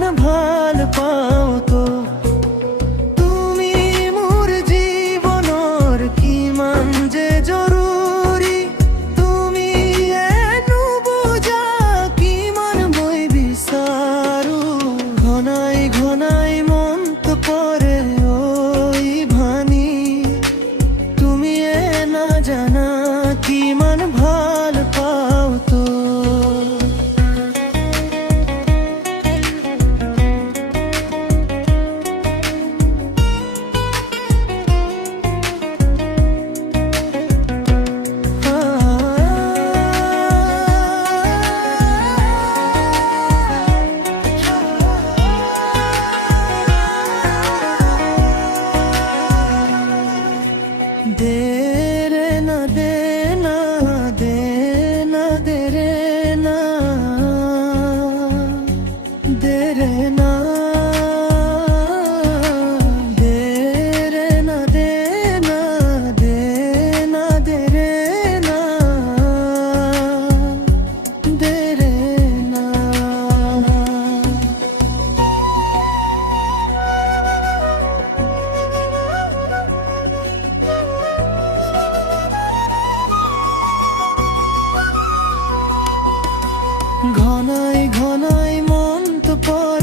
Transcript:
মান ভাল পাও তো তুমি মোর জীবনৰ কিমান যে জৰুৰী তুমি এনো বুজা কিমান মই বিচাৰো ঘনাই ঘনাই মনটো পৰে ঐ ভানি তুমি না জানা কিমান ভাল পাও তো देना देना देना दे रे ना दे रे ना दे रे ना देना देना दे रे ना दे रे ना ঘনাই ঘনাই মনটো পৰে